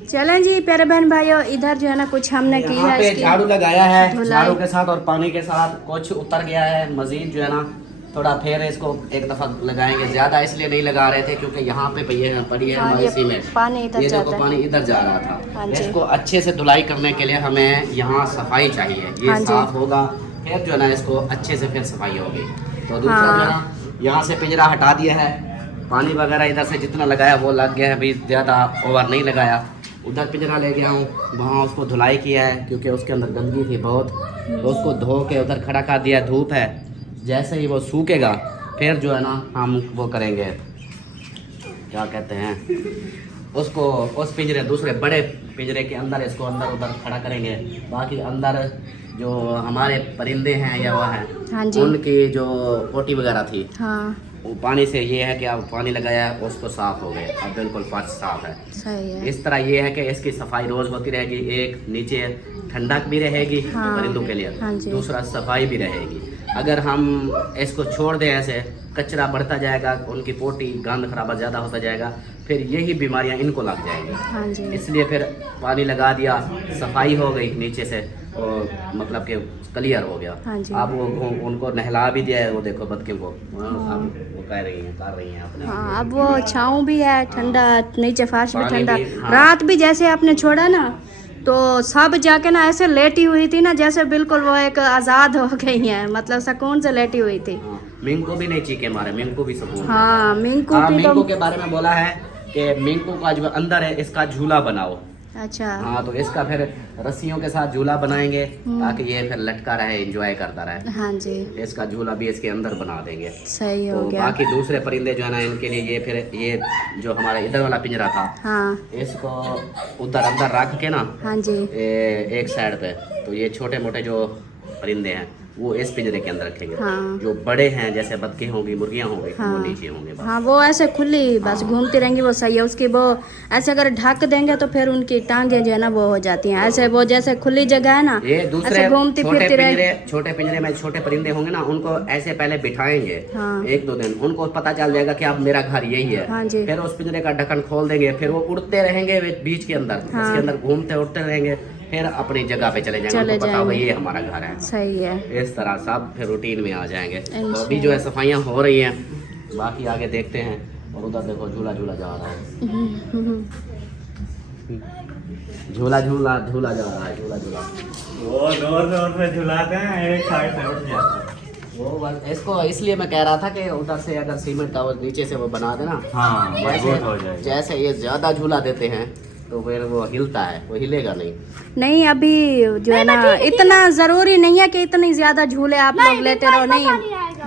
चलें जी प्यारे बहन भाइयों, इधर जो है ना कुछ हमने की यहाँ है पे इसकी झाड़ू लगाया है, धुलाई। झाड़ू के साथ और पानी के साथ कुछ उतर गया है, मजीद जो है ना थोड़ा फिर इसको एक दफ़ा लगाएंगे। ज़्यादा इसलिए नहीं लगा रहे थे क्योंकि यहाँ पे पड़ी है हाँ, हमारी ये सीमेंट, पानी इधर ये जाता देखो है। पानी इधर जा रहा था। हाँ जी। इसको अच्छे से धुलाई करने के लिए हमें यहाँ सफाई चाहिए, ये हाँ जी। साफ होगा फिर जो है ना इसको अच्छे से फिर सफाई होगी। तो दूसरा हाँ। जो है ना यहाँ से पिंजरा हटा दिया है, पानी वगैरह इधर से जितना लगाया वो लग गया है, अभी ज़्यादा ओवर नहीं लगाया। उधर पिंजरा ले गया हूँ, वहाँ उसको धुलाई किया है क्योंकि उसके अंदर गंदगी थी बहुत, तो उसको धो के उधर खड़ा कर दिया। धूप है, जैसे ही वो सूखेगा फिर जो है ना हम वो करेंगे, क्या कहते हैं उसको, उस पिंजरे दूसरे बड़े पिंजरे के अंदर इसको अंदर उधर खड़ा करेंगे। बाकी अंदर जो हमारे परिंदे हैं या वह हैं, हाँ जी। उनकी जो पोटी वगैरह थी हाँ वो पानी से ये है कि अब पानी लगाया उसको साफ़ हो गए, अब बिल्कुल फर्श साफ़ है। सही है। इस तरह ये है कि इसकी सफाई रोज़ होती रहेगी, एक नीचे ठंडक भी रहेगी हाँ। परिंदों के लिए, हाँ जी। दूसरा सफाई भी रहेगी। अगर हम इसको छोड़ दें ऐसे, कचरा बढ़ता जाएगा, उनकी पोटी गंद खराबा ज़्यादा होता जाएगा, फिर यही बीमारियां इनको लग जाएंगी। हाँ जी। इसलिए फिर पानी लगा दिया, सफाई हो गई नीचे से, और मतलब कि क्लियर हो गया। हाँ जी। अब वो उनको नहला भी दिया है, वो देखो बतखे को, अब वो कर रही हैं अपने। हाँ अब वो छाँव भी है, ठंडा नीचे फर्श भी पानी ठंडा। भी, हाँ। रात भी जैसे आपने छोड़ा ना तो सब जाके ना ऐसे लेटी हुई थी ना, जैसे बिल्कुल वो एक आज़ाद हो गई है, मतलब सुकून से लेटी हुई थी। हाँ, मिंको भी नहीं चीखे मारे, मिंको भी सुकून। हाँ मिंकू हाँ, की मिंको तो के बारे में बोला है कि मिंको का जो अंदर है इसका झूला बनाओ। अच्छा। हाँ तो इसका फिर रस्सियों के साथ झूला बनाएंगे ताकि ये फिर लटका रहे, एंजॉय करता रहे। हाँ जी इसका झूला भी इसके अंदर बना देंगे। सही हो तो गया। बाकी दूसरे परिंदे जो है ना इनके लिए ये फिर ये जो हमारा इधर वाला पिंजरा था, हाँ इसको उधर अंदर रख के ना हाँ जी एक साइड पे, तो ये छोटे मोटे जो परिंदे हैं वो इस पिंजरे के अंदर रखेंगे। हाँ। जो बड़े हैं जैसे बतखें होंगी, मुर्गियां होंगी, वो नीचे होंगे बस। हाँ, वो ऐसे खुली बस घूमती रहेंगी, वो सही है। उसकी वो ऐसे अगर ढक देंगे तो फिर उनकी टांगे जो है ना वो हो जाती हैं। ऐसे वो जैसे खुली जगह है ना, ये दूसरे ऐसे घूमती फिरती रहेगी। छोटे पिंजरे में छोटे परिंदे होंगे ना, उनको ऐसे पहले बिठाएंगे हाँ। 1-2 दिन, उनको पता चल जाएगा कि अब मेरा घर यही है। हाँ जी। फिर उस पिंजरे का ढक्कन खोल देंगे, फिर वो उड़ते रहेंगे बीच के अंदर, इसके अंदर घूमते उड़ते रहेंगे, फिर अपनी जगह पे चले जाएंगे, उनको पता होगा ये हमारा घर है। सही है। इस तरह सब फिर रूटीन में आ जाएंगे। तो अभी जो है सफाइयाँ हो रही हैं, बाकी आगे देखते हैं। और उधर देखो झूला झूला जा रहा है, झूला झूला झूला जा रहा है, झूला झूला। वो जोर जोर से झुलाते हैं, एक साइड से उठ जाता है। वो बस इसको इसलिए मैं कह रहा था कि उधर से अगर सीमेंट का वो नीचे से वो बना देना, हाँ, मजबूत हो जाएगा। जैसे ये ज्यादा झूला देते हैं तो फिर वो हिलता है, वो हिलेगा नहीं। नहीं, अभी जो है ना इतना जरूरी नहीं है कि इतनी ज्यादा झूले आप लोग लेते रहो। नहीं,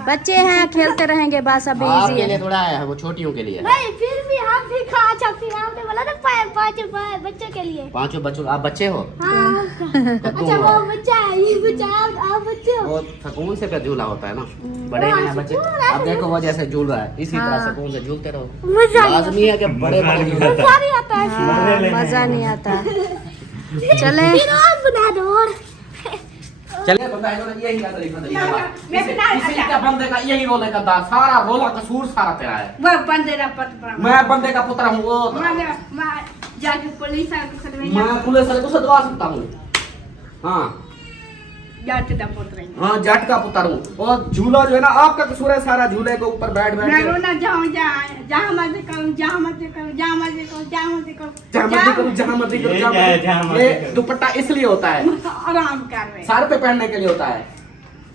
बच्चे हैं, खेलते रहेंगे बस। अभी इजी आपके है। लिए थोड़ा है, वो छोटियों के लिए है। नहीं फिर भी हम भी खा। अच्छा फिर आपने बोला ना 5 बच्चों के लिए। 5 बच्चों, आप बच्चे हो? हाँ। कद्दू अच्छा हुआ। वो बच्चा है, ये बच्चा आप बच्चे हो। वो सुकून से फिर झूला होता है ना, बड़े हैं बच्चे। अब देखो वो जैसे झूल रहा है, इसी तरह सुकून से झूलते रहो। मजा लाजमी है कि बड़े बड़े झूले। सारी आता है। हाँ, मजा नहीं आता। चले फिर और बना दो और। चलिए बंदा यही का तरीका किसी का बंदे का यही रोले का दाग, सारा रोला कसूर सारा तेरा है। वो बंदे का पत्र, मैं बंदे का पुत्र हूँ, वो जाके पुलिस मैं पुलिस वाले को सदवा सकता हूँ। हाँ जाट का पुत्र है। हाँ, जट का पुत्र हूँ। और झूला जो है ना आपका कसूर है, सारा झूले के ऊपर बैठ बैठ मैं के रोना जाऊं जहाँ मर्जी करूं, जहाँ मर्जी करूं, जहाँ मर्जी करूं, जहाँ मर्जी करूं, जहाँ मर्जी करूँ, जहाँ मर्जी करूँ, ये जहाँ क्या है, मर्जी जहाँ करूँ। मर्जी ये करूँ। दुपट्टा इसलिए होता है, आराम कर रहे। सर पे पहनने के लिए होता है।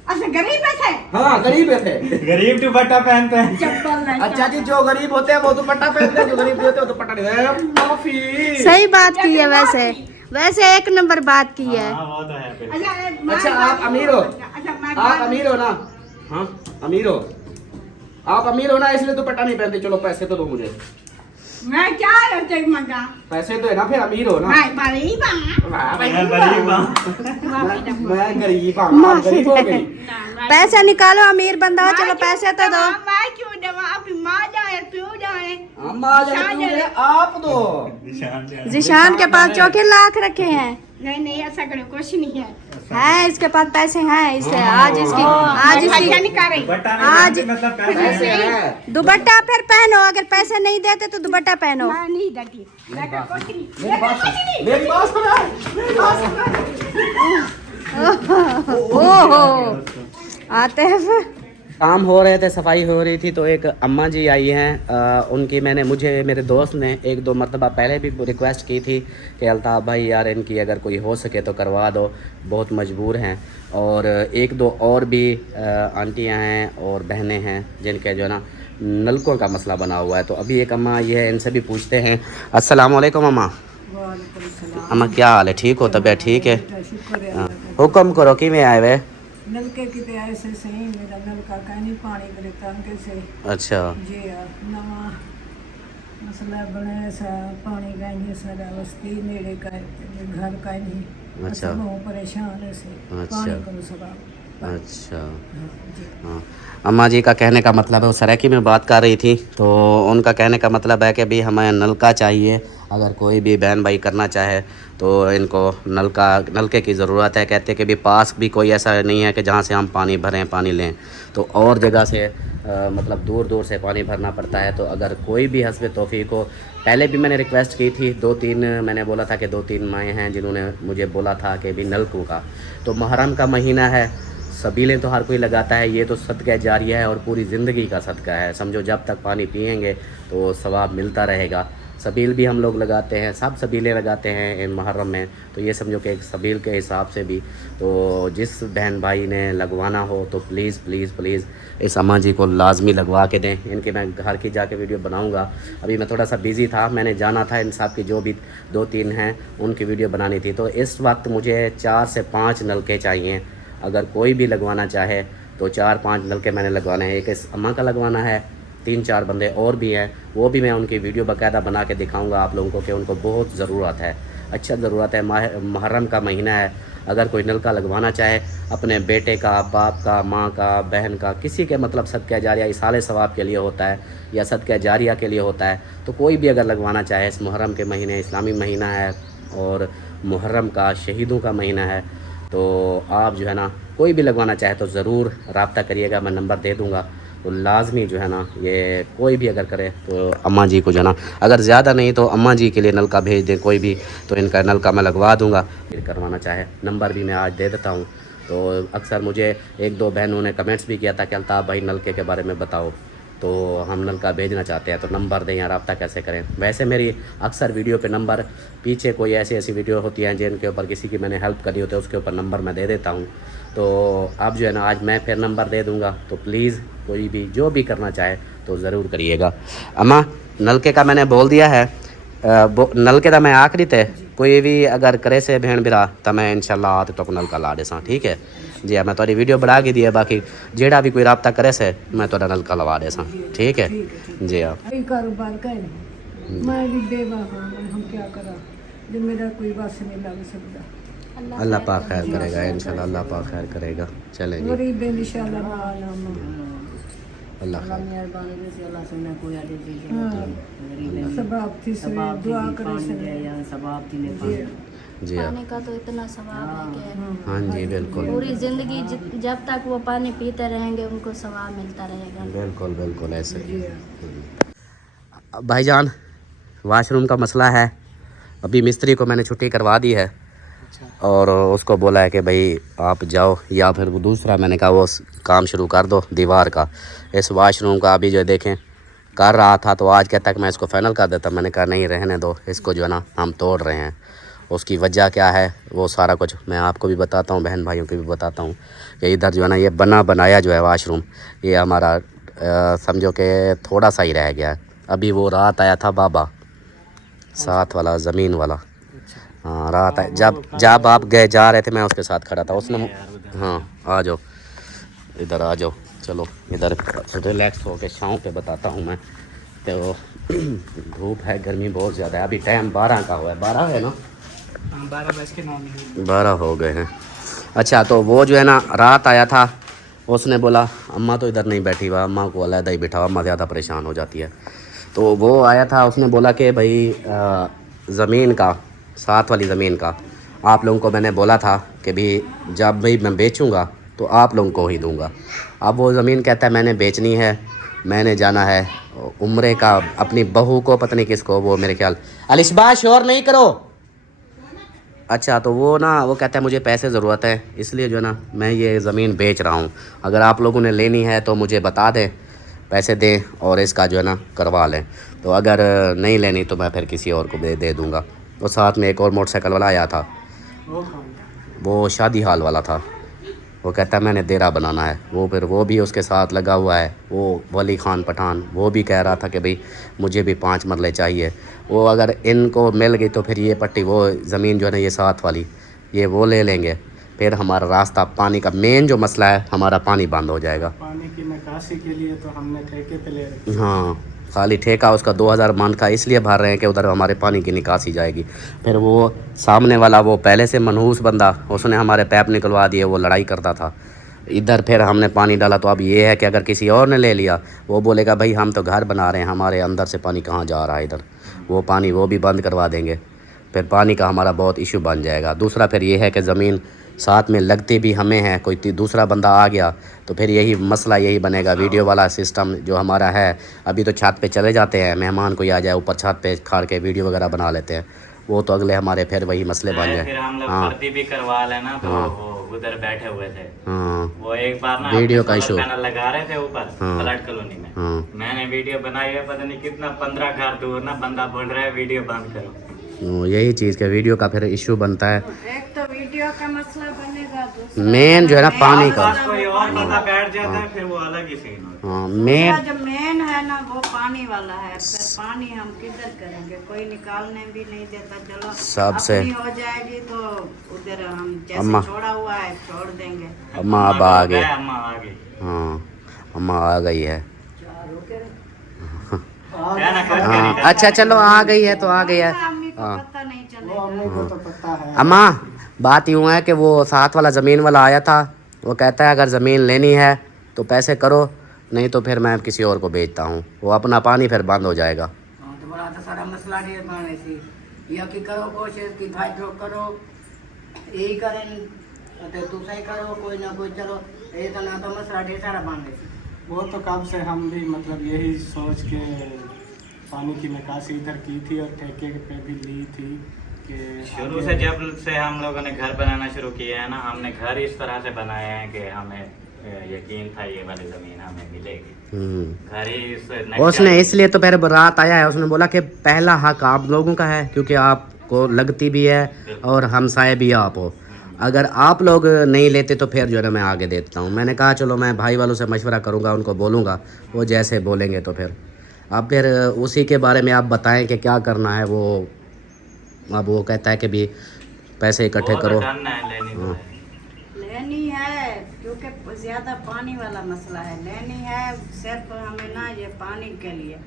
अच्छा, गरीब है। हाँ, गरीब है थे। गरीब दुपट्टा पहनते हैं। चप्पल नहीं। अच्छा जी, जो गरीब होते हैं वो दुपट्टा पहनते हैं, जो गरीब नहीं होते वो दुपट्टा नहीं। माफी। सही बात की है। वैसे एक नंबर बात की है। हाँ, वो तो है बिल्कुल। अच्छा, आप अमीर हो? अच्छा, आप अमीर हो ना? हाँ, अमीर हो आप, अमीर हो ना, इसलिए दुपट्टा नहीं पहनते। चलो पैसे तो दो मुझे। मैं क्या रहते मंगा? पैसे तो है ना, फिर अमीर हो ना। मैं गरीब हूँ। मैं गरीब हूँ। मैं गरीब हूँ, आप गरीब हो गई। पैसे निकालो, अमीर बंदा हो। चलो पैसे तो दो। मैं क्यों देवा? अभी माँ जाए, प्यो जाए। हम आ जाएंगे, आप दो। जिशान के पास 4 लाख रखे हैं। नहीं, ऐसा करो, कुछ नहीं है। इसके पास पैसे हैं। इसे आज इसकी दुपट्टा नहीं आज पहनते, मतलब पैसे पैसे हैं। हैं। दुपट्टा फिर पहनो। अगर पैसे नहीं देते तो दुपट्टा पहनो। मेरी बात मेरी बात सुनो। ओहो, आते हैं फिर। काम हो रहे थे, सफाई हो रही थी, तो एक अम्मा जी आई हैं। उनकी मुझे मेरे दोस्त ने 1-2 मरतबा पहले भी रिक्वेस्ट की थी कि अल्ताफ़ भाई यार इनकी अगर कोई हो सके तो करवा दो, बहुत मजबूर हैं। और 1-2 और भी आंटियां हैं और बहनें हैं जिनके जो है ना नलकों का मसला बना हुआ है। तो अभी एक अम्मा ये है, इनसे भी पूछते हैं। अस्सलाम वालेकुम अम्मा। अम्मा क्या हाल है, ठीक हो, तबीयत ठीक है? हाँ, हुक्म करो कि मैं आए वे। नलके किते ऐसे सही मेरा नलका कहीं पानी मेरे टंके से अच्छा जी नवा मसला बने सा पानी का नहीं सारा बस्ती नेड़े का घर का नहीं। अच्छा। बहुत परेशान है से अच्छा। पानी को सवाल। अच्छा हाँ, अम्मा जी का कहने का मतलब है, वो सराकी में बात कर रही थी, तो उनका कहने का मतलब है कि भाई हमें नलका चाहिए। अगर कोई भी बहन भाई करना चाहे तो इनको नलके की ज़रूरत है। कहते कि भी पास भी कोई ऐसा नहीं है कि जहाँ से हम पानी भरें, पानी लें, तो और जगह से मतलब दूर दूर से पानी भरना पड़ता है। तो अगर कोई भी हस्बे तौफीक हो, पहले भी मैंने रिक्वेस्ट की थी, 2-3 मैंने बोला था कि 2-3 माएँ हैं जिन्होंने मुझे बोला था कि भी नलकों का, तो मुहर्रम का महीना है, सबीलें तो हर कोई लगाता है, ये तो सदका जारिया है और पूरी ज़िंदगी का सदका है। समझो जब तक पानी पिएंगे तो सवाब मिलता रहेगा। सबील भी हम लोग लगाते हैं, सब सबीलें लगाते हैं इन मुहर्रम में, तो ये समझो कि एक सबील के हिसाब से भी। तो जिस बहन भाई ने लगवाना हो तो प्लीज़ प्लीज़ प्लीज़ इस अम्मा जी को लाजमी लगवा के दें। इनके मैं घर की जाके वीडियो बनाऊंगा। अभी मैं थोड़ा सा बिज़ी था, मैंने जाना था इन साहब की जो भी 2-3 हैं उनकी वीडियो बनानी थी। तो इस वक्त मुझे 4 से 5 नलके चाहिए। अगर कोई भी लगवाना चाहे तो 4-5 नलके मैंने लगवाने हैं। एक इस अम्मा का लगवाना है, 3-4 बंदे और भी हैं, वो भी मैं उनकी वीडियो बाकायदा बना के दिखाऊंगा आप लोगों को कि उनको बहुत ज़रूरत है, अच्छा ज़रूरत है। मुहर्रम का महीना है, अगर कोई नलका लगवाना चाहे अपने बेटे का, बाप का, माँ का, बहन का, किसी के मतलब सदका जारिया इसाले सवाब के लिए होता है या सदका जारिया के लिए होता है, तो कोई भी अगर लगवाना चाहे इस मुहर्रम के महीने, इस्लामी महीना है और मुहर्रम का शहीदों का महीना है, तो आप जो है ना कोई भी लगवाना चाहे तो ज़रूर रब्ता करिएगा, मैं नंबर दे दूँगा। तो लाजमी जो है ना ये कोई भी अगर करे तो अम्मा जी को जो है ना, अगर ज़्यादा नहीं तो अम्मा जी के लिए नलका भेज दें कोई भी, तो इनका नलका मैं लगवा दूँगा। फिर करवाना चाहे नंबर भी मैं आज दे देता हूँ। तो अक्सर मुझे एक दो बहनों ने कमेंट्स भी किया था कि अल्ताफ़ भाई नलके के बारे में बताओ, तो हम नलका भेजना चाहते हैं तो नंबर दें या रब्ता कैसे करें। वैसे मेरी अक्सर वीडियो पे नंबर, पीछे कोई ऐसी वीडियो होती हैं जिनके ऊपर किसी की मैंने हेल्प करी होती है उसके ऊपर नंबर मैं दे देता हूँ। तो अब जो है ना आज मैं फिर नंबर दे दूँगा, तो प्लीज़ कोई भी जो भी करना चाहे तो ज़रूर करिएगा। अम्मा नलके का मैंने बोल दिया है, नलके का मैं आखिरी थे कोई भी अगर करे से भेण बिरा तो मैं इंशाल्लाह आते तो नलका ला देसा, ठीक है जी। मैं थोड़ी वीडियो बढ़ा के दी है, बाकी जेड़ा भी कोई रब्ता करे से मैं थोड़ा नलका लगा देसा, ठीक है जी। आप कोई कारोबार कर मैं भी बेवा हाँ, हम क्या करा जो मेरा कोई बस नहीं लग सकता। अल्लाह पाक खैर करेगा इंशाल्लाह, अल्लाह पाक खैर करेगा। चलें जी, गरीब इंशाल्लाह मालूम अल्लाह खैर। मेहरबानी से अल्लाह सुनने कोई आदि चीज सबाब थी से दुआ करे से या सबाब थी ने जी हाँ, पानी का तो इतना सवाब है कि हाँ जी बिल्कुल पूरी ज़िंदगी जब तक वो पानी पीते रहेंगे उनको सवाब मिलता रहेगा। बिल्कुल बिल्कुल ऐसे ही। भाईजान वाशरूम का मसला है, अभी मिस्त्री को मैंने छुट्टी करवा दी है और उसको बोला है कि भाई आप जाओ, या फिर वो दूसरा मैंने कहा वो काम शुरू कर दो दीवार का। इस वाशरूम का अभी जो देखें कर रहा था तो आज कहता कि मैं इसको फाइनल कर देता, मैंने कहा नहीं रहने दो, इसको जो है ना हम तोड़ रहे हैं। उसकी वजह क्या है वो सारा कुछ मैं आपको भी बताता हूँ, बहन भाइयों को भी बताता हूँ कि इधर जो है ना ये बना बनाया जो है वाशरूम ये हमारा समझो कि थोड़ा सा ही रह गया है। अभी वो रात आया था बाबा साथ वाला ज़मीन वाला, हाँ रात आया जब आप गए जा रहे थे मैं उसके साथ खड़ा था, उसने हाँ आ जाओ इधर आ जाओ, चलो इधर रिलैक्स हो के शाम पे बताता हूँ मैं। तो धूप है, गर्मी बहुत ज़्यादा है, अभी टाइम 12 का हुआ है, 12 है ना 12 हो गए हैं। अच्छा तो वो जो है ना रात आया था, उसने बोला अम्मा तो इधर नहीं बैठी हुआ, अम्मा को अलग ही बिठाओ, अम्मा ज़्यादा परेशान हो जाती है। तो वो आया था, उसने बोला कि भाई ज़मीन का साथ वाली ज़मीन का आप लोगों को मैंने बोला था कि भी जब भाई मैं बेचूंगा तो आप लोगों को ही दूंगा। अब वो ज़मीन कहता है मैंने बेचनी है, मैंने जाना है उम्रे का, अपनी बहू को पता नहीं किसको, वो मेरे ख्याल अलिशबा शोर नहीं करो। अच्छा तो वो ना वो कहता है मुझे पैसे ज़रूरत है, इसलिए जो है ना मैं ये ज़मीन बेच रहा हूँ, अगर आप लोगों ने लेनी है तो मुझे बता दें, पैसे दें और इसका जो है ना करवा लें, तो अगर नहीं लेनी तो मैं फिर किसी और को दे दूँगा। तो साथ में एक और मोटरसाइकिल वाला आया था, वो शादी हाल वाला था, वो कहता है मैंने देरा बनाना है, वो फिर वो भी उसके साथ लगा हुआ है, वो वली खान पठान, वो भी कह रहा था कि भाई मुझे भी 5 मरले चाहिए। वो अगर इनको मिल गई तो फिर ये पट्टी वो ज़मीन जो है ना ये साथ वाली ये वो ले लेंगे, फिर हमारा रास्ता पानी का मेन जो मसला है हमारा पानी बंद हो जाएगा। पानी की निकासी के लिए तो हमने ठेके पे ले रखी। हाँ खाली ठेका उसका 2000 मान का इसलिए भर रहे हैं कि उधर हमारे पानी की निकासी जाएगी। फिर वो सामने वाला वो पहले से मनहूस बंदा उसने हमारे पैप निकलवा दिए, वो लड़ाई करता था इधर, फिर हमने पानी डाला। तो अब ये है कि अगर किसी और ने ले लिया वो बोलेगा भाई हम तो घर बना रहे हैं, हमारे अंदर से पानी कहाँ जा रहा है इधर, वो पानी वो भी बंद करवा देंगे, फिर पानी का हमारा बहुत इशू बन जाएगा। दूसरा फिर ये है कि ज़मीन साथ में लगती भी हमें है, कोई दूसरा बंदा आ गया तो फिर यही मसला यही बनेगा। वीडियो वाला सिस्टम जो हमारा है, अभी तो छत पे चले जाते हैं, मेहमान कोई आ जाए ऊपर छत पे खड़ के वीडियो वगैरह बना लेते हैं, वो तो अगले हमारे फिर वही मसले बन जाए। फिर हम लोग हाँ भर्ती भी करवा लेना, तो हाँ। वो उधर बैठे हुए थे, हाँ वो एक बार ना वीडियो अपने का solar इशू। पैनल लगा रहे थे ऊपर हाँ। फ्लड कॉलोनी में, हाँ मैंने वीडियो बनाई है, पता नहीं कितना 15 घर दूर ना, बंदा बोल रहा है वीडियो बंद करो। यही चीज़ के वीडियो का फिर इशू बनता है, एक तो वीडियो का मसला बनेगा, मेन जो है ना पानी का। आसपास कोई और बंदा बैठ जाता है फिर वो अलग ही सीन होता है। हाँ मेन जो मेन है ना वो पानी वाला है, फिर पानी हम किधर करेंगे, कोई निकालने भी नहीं देता। चलो सबसे अपनी हो जाएगी तो उधर हम अम्मा। जैसे छोड़ा हुआ है छोड़ देंगे। अम्मा अब आ गए, अम्मा आ गई, हाँ अम्मा आ गई है। क्या ना खर्च हाँ करी। अच्छा चलो आ गई है तो आ गई है। अम्मी को हाँ पता नहीं वो चलेगा। अम्मी को तो पता है। अम्मा बात यूँ है कि वो साथ वाला ज़मीन वाला आया था, वो कहता है अगर ज़मीन लेनी है तो पैसे करो, नहीं तो फिर मैं किसी और को बेचता हूँ। वो अपना पानी फिर बंद हो जाएगा। हाँ तो बड़ा तो सारा मसला ढेर पाने से या कि करो कोशिश कि भाई जो करो यही करें तो तू सही करो कोई ना कोई चलो ये तो ना तो मसला ढेर सारा पाने से। वो तो कब से हम भी मतलब यही सोच के पानी की निकासी इधर की थी और ठेके पे भी ली थी कि शुरू से जब से हम लोगों ने घर बनाना शुरू किया है ना, हमने घर इस तरह से बनाए हैं कि हमें यकीन था ये वाली जमीन हमें मिलेगी। घर ही उसने इसलिए तो फिर रात आया है, उसने बोला कि पहला हक आप लोगों का है क्योंकि आपको लगती भी है और हमसाए भी आप हो। अगर आप लोग नहीं लेते तो फिर जो है ना मैं आगे देता हूँ। मैंने कहा चलो मैं भाई वालों से मशवरा करूँगा, उनको बोलूँगा, वो जैसे बोलेंगे तो फिर अब फिर उसी के बारे में आप बताएं कि क्या करना है। वो अब वो कहता है कि भी पैसे इकट्ठे करो। लेनी है क्योंकि ज़्यादा पानी वाला मसला है, लेनी है सिर्फ हमें ना ये पानी के लिए।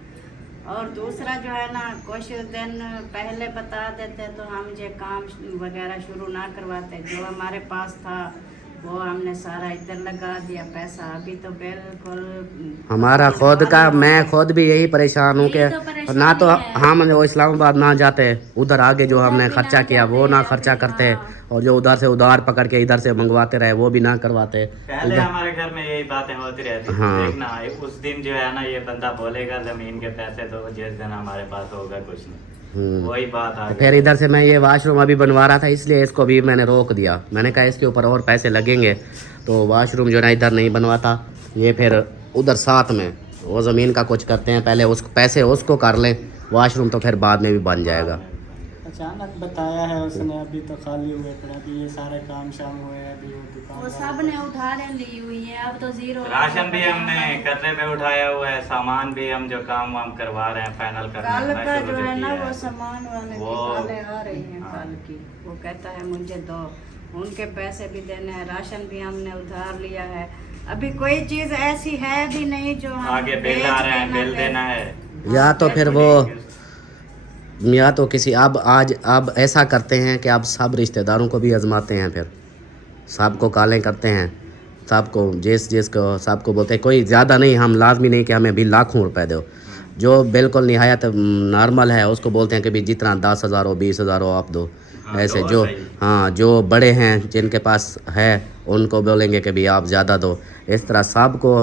और दूसरा जो है ना कुछ दिन पहले बता देते तो हम ये काम वगैरह शुरू ना करवाते। जो हमारे पास था वो हमने सारा इधर लगा दिया पैसा। अभी तो बिल्कुल हमारा खुद का, मैं खुद भी यही परेशान हूँ कि ना तो हम वो इस्लामाबाद ना जाते, उधर आगे जो हमने खर्चा किया वो ना खर्चा करते, और जो उधर से उधार पकड़ के इधर से मंगवाते रहे वो भी ना करवाते। पहले हमारे घर में यही बातें होती रहती थी। हाँ। देखना उस दिन जो है ना ये बंदा बोलेगा जमीन के पैसे तो जिस दिन हमारे पास होगा कुछ नहीं, वही बात आ गई। फिर इधर से मैं ये वाशरूम अभी बनवा रहा था, इसलिए इसको भी मैंने रोक दिया। मैंने कहा इसके ऊपर और पैसे लगेंगे तो वाशरूम जो है ना इधर नहीं बनवाता, ये फिर उधर साथ में वो ज़मीन का कुछ करते हैं, पहले उस पैसे उसको कर लें, वाशरूम तो फिर बाद में भी बन जाएगा। अचानक बताया है उसने, अभी तो खाली हुए पड़े, अभी ये सारे काम शाम हुए हैं, अभी वो दुकान वो सब ने उधारें ली हुई है, अब तो जीरो। राशन भी हमने कर्जे पे उठाया हुआ है, सामान भी हम जो काम वाम करवा रहे हैं फाइनल करना कल का शुरू जो है ना किया वो है। सामान वाले वो- की कॉलें आ रही हैं हाँ। कल की। वो कहता है मुझे दो, उनके पैसे भी देने हैं, राशन भी हमने उधार लिया है। अभी कोई चीज़ ऐसी है भी नहीं जो हम आगे बिल बेच आ रहे हैं, देना बिल है। देना है। या तो फिर वो या तो किसी अब ऐसा करते हैं कि अब सब रिश्तेदारों को भी आजमाते हैं, फिर सबको कालें करते हैं, सबको जिसको सबको बोलते हैं कोई ज़्यादा नहीं, हम लाजमी नहीं कि हमें भी लाखों रुपए दो। जो बिल्कुल निहायत नॉर्मल है उसको बोलते हैं कि भी जितना 10,000 हो 20,000 हो आप दो। हाँ, ऐसे तो जो सही। हाँ जो बड़े हैं जिनके पास है उनको बोलेंगे कि भी आप ज़्यादा दो। इस तरह सबको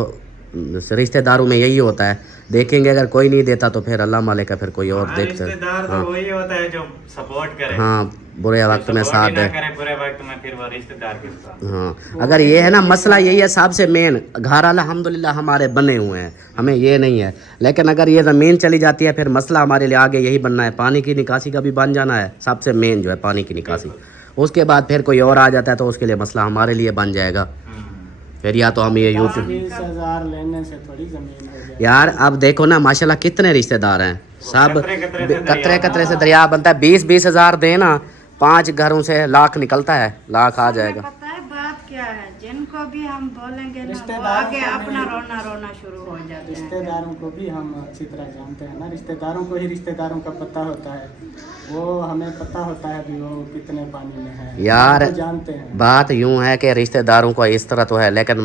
रिश्तेदारों में यही होता है। देखेंगे अगर कोई नहीं देता तो फिर अल्लाह मालिक का फिर कोई और हाँ, देखते। रिश्तेदार तो हाँ वही होता है जो सपोर्ट करे। हाँ बुरे वक्त में सपोर्ट साथ ही ना दे। करे बुरे वक्त में, फिर वो रिश्तेदार के साथ। हाँ अगर ये है ना मसला यही है सबसे मेन। घर अल्हम्दुलिल्लाह हमारे बने हुए हैं, हमें ये नहीं है, लेकिन अगर ये ज़मीन चली जाती है फिर मसला हमारे लिए आगे यही बनना है, पानी की निकासी का भी बन जाना है। सबसे मेन जो है पानी की निकासी, उसके बाद फिर कोई और आ जाता है तो उसके लिए मसला हमारे लिए बन जाएगा। फिर या तो हम ये यूट्यूब 20,000 लेने से थोड़ी जमीन हो जाए। यार अब देखो ना माशाल्लाह कितने रिश्तेदार हैं, सब कतरे से दरिया बनता है। 20-20 हज़ार देना, 5 घरों से लाख निकलता है, लाख आ जाएगा। पता है बात क्या है, जिनको भी हम बोलेंगे ना वो रिश्तेदारों आगे को अपना नहीं- रोना शुरू हो जाते हैं। रिश्तेदारों को भी हम अच्छी तरह जानते हैं ना, रिश्तेदारों को ही रिश्तेदारों का पता होता है, वो हमें पता होता है भी वो कितने पानी में है यार वो जानते हैं। बात यूं है कि रिश्तेदारों को इस तरह तो है, लेकिन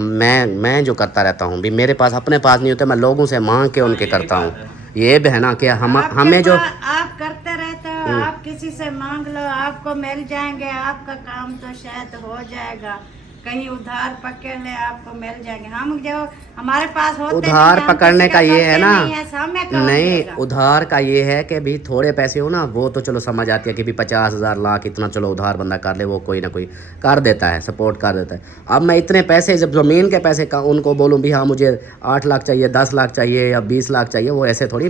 मैं जो करता रहता हूँ भी मेरे पास अपने पास नहीं होते, मैं लोगों से मांग के उनके करता हूँ। ये भी है ना कि हमें जो आप करते रहते हो, आप किसी से मांग लो आपको मिल जाएंगे, आपका काम तो शायद हो जाएगा। कहीं उधार पकड़ ले आपको मिल जाएंगे। हम जो हमारे पास होते उधार नहीं, हम पकड़ने किसी का ये करते है ना, नहीं है, हमें कौन नहीं देगा? उधार का ये है कि भी थोड़े पैसे हो ना वो तो चलो समझ आती है कि भी 50,000 लाख इतना चलो उधार बंदा कर ले, वो कोई ना कोई कर देता है, सपोर्ट कर देता है। अब मैं इतने पैसे जब ज़मीन के पैसे का उनको बोलूँ भी हाँ मुझे 8 लाख चाहिए, 10 लाख चाहिए या 20 लाख चाहिए, वो ऐसे थोड़ी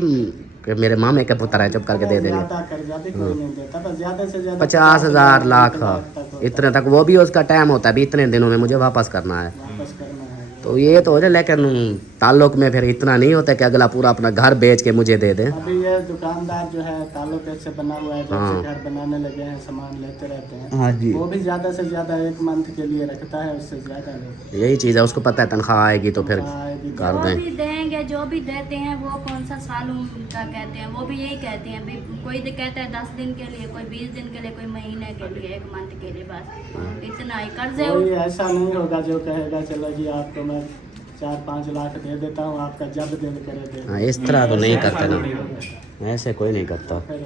कि मेरे मामे के पुत्र है चुप करके दे देंगे। ज्यादा कर्जा भी कोई नहीं देता, बस ज्यादा से ज्यादा 50,000 लाख तक होता इतने तक, वो भी उसका टाइम होता है भी इतने दिनों में मुझे वापस करना है। वापस करना है। तो ये तो हो जाए, लेकिन ताल्लुक में फिर इतना नहीं होता कि अगला पूरा अपना घर बेच के मुझे दे दे। अभी ये दुकानदार जो है ताल्लुक से बना हुआ है, जब हाँ। से घर बनाने लगे हैं सामान लेते रहते हैं। हाँ जी, वो भी ज़्यादा से ज़्यादा 1 मंथ के लिए रखता है, उससे ज़्यादा नहीं। यही चीज़ है, उसको पता है तनख्वाह आएगी तो फिर आएगी तो- कर जो दें। भी देंगे, जो भी देते हैं वो कौन सा साल का कहते हैं, वो भी यही कहते हैं। भी कोई तो कहता है 10 दिन के लिए, कोई 20 दिन के लिए, कोई महीने के लिए, 1 मंथ के लिए, बस इतना ही कर्जे। कोई ऐसा नहीं होगा जो कहेगा चलो जी आपको मैं 4-5 लाख दे देता हूँ, आपका जब दिल करे दे। हाँ, इस तरह तो नहीं करते ना, ऐसे कोई नहीं करता। फिर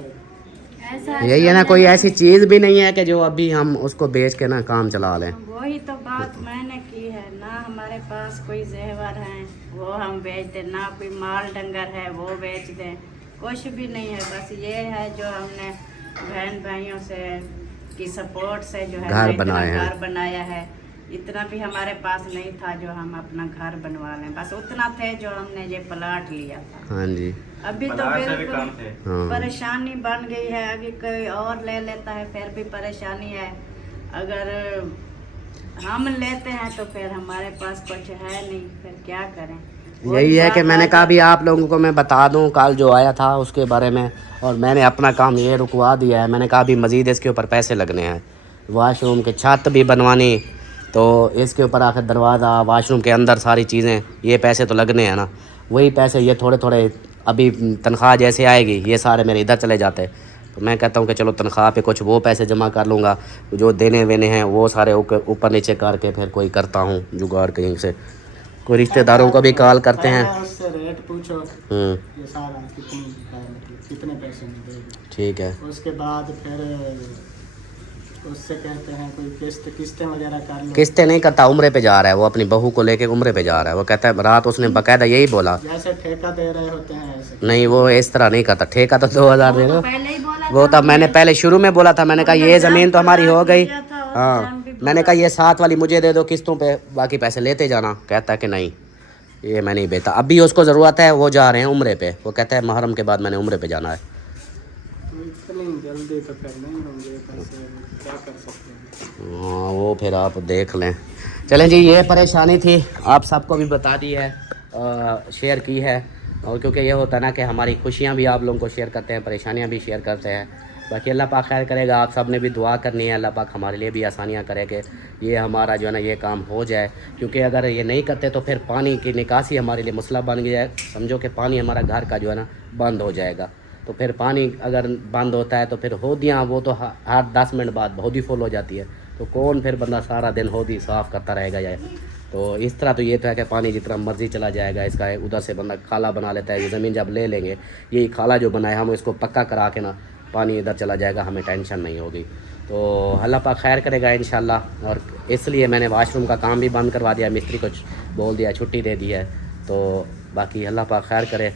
ऐसा यही है ना, कोई ऐसी चीज़ भी नहीं है कि जो अभी हम उसको बेच के ना काम चला लें। वही तो बात मैंने की है ना, हमारे पास कोई जेवर है वो हम बेच दें, ना कोई माल डंगर है वो बेच दें, कुछ भी नहीं है। बस ये है जो हमने बहन भाइयों से की सपोर्ट से जो है घर ना इतना बनाए हैं। घर बनाया है। इतना भी हमारे पास नहीं था जो हम अपना घर बनवा लें, बस उतना थे जो हमने ये प्लाट लिया था। हाँ जी, अभी तो प्लाट से भी बिल्कुल कम थे। हाँ परेशानी बन गई है। अभी कोई और ले लेता है फिर भी परेशानी है, अगर हम लेते हैं तो फिर हमारे पास कुछ है नहीं, फिर क्या करें। यही है कि मैंने कहा भी आप लोगों को मैं बता दूं, कल जो आया था उसके बारे में, और मैंने अपना काम ये रुकवा दिया है। मैंने कहा भी मज़ीद इसके ऊपर पैसे लगने हैं, वाशरूम की छत भी बनवानी, तो इसके ऊपर आकर दरवाज़ा, वाशरूम के अंदर सारी चीज़ें, ये पैसे तो लगने हैं ना। वही पैसे ये थोड़े थोड़े अभी तनख्वाह जैसे आएगी ये सारे मेरे इधर चले जाते, तो मैं कहता हूँ कि चलो तनख्वाह पे कुछ वो पैसे जमा कर लूँगा, जो देने वेने हैं वो सारे ऊपर नीचे करके फिर कोई करता हूँ जुगाड़ कहीं से। कोई रिश्तेदारों को भी कॉल करते हैं। पहले उससे रेट पूछो ये सारा कितने पैसे में देगी, ठीक है। उसके बाद फिर उससे कहते हैं कोई किस्तें वगैरह कर लो। किस्तें नहीं करता, उम्रे पे जा रहा है वो, अपनी बहू को लेके उम्रे पे जा रहा है। वो कहता है, रात उसने बाकायदा यही बोला, जैसे ठेका दे रहे होते हैं ऐसे। नहीं वो इस तरह नहीं करता, ठेका तो 2000 दे दो। पहले ही बोला वो तब मैंने पहले शुरू में बोला था, मैंने कहा ये ज़मीन तो हमारी हो गई। दिया था उस हाँ, टाइम भी मैंने कहा ये 7 वाली मुझे दे दो किस्तों पे, बाकी पैसे लेते जाना। कहता है कि नहीं ये मैं नहीं बेचता, अभी उसको ज़रूरत है, वो जा रहे हैं उम्रे पे। वो कहता है मुहर्रम के बाद मैंने उम्रे पे जाना है। तो इतनी जल्दी तो फिर नहीं होंगे पैसे, क्या कर सकते हैं। हाँ, वो फिर आप देख लें। चलें जी, ये परेशानी थी, आप सबको भी बता दी है, शेयर की है। और क्योंकि ये होता है ना कि हमारी खुशियाँ भी आप लोगों को शेयर करते हैं, परेशानियाँ भी शेयर करते हैं। बाकी अल्लाह पाक खैर करेगा, आप सब ने भी दुआ करनी है, अल्लाह पाक हमारे लिए भी आसानियाँ करे कि ये हमारा जो है ना ये काम हो जाए। क्योंकि अगर ये नहीं करते तो फिर पानी की निकासी हमारे लिए मसला बन गया है। समझो कि पानी हमारा घर का जो है ना बंद हो जाएगा, तो फिर पानी अगर बंद होता है तो फिर होदियाँ वो तो हर 10 मिनट बाद होदी फुल हो जाती है, तो कौन फिर बंदा सारा दिन होदी साफ़ करता रहेगा यार। तो इस तरह तो ये तो है कि पानी जितना मर्ज़ी चला जाएगा, इसका उधर से बंदा खाला बना लेता है। ये ज़मीन जब ले लेंगे, यही खाला जो बनाए हम इसको पक्का करा के ना पानी इधर चला जाएगा, हमें टेंशन नहीं होगी। तो अल्लाह पाक खैर करेगा इंशाल्लाह। और इसलिए मैंने वाशरूम का काम भी बंद करवा दिया, मिस्त्री को बोल दिया, छुट्टी दे दी है। तो बाकी अल्लाह पाक खैर करे,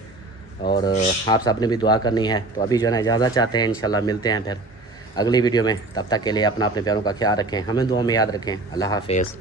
और आप सब ने भी दुआ करनी है। तो अभी जो है ना इजाज़त चाहते हैं, इंशाल्लाह मिलते हैं फिर अगली वीडियो में। तब तक के लिए अपने प्यारों का ख्याल रखें, हमें दुआ में याद रखें। अल्लाह हाफ़िज़।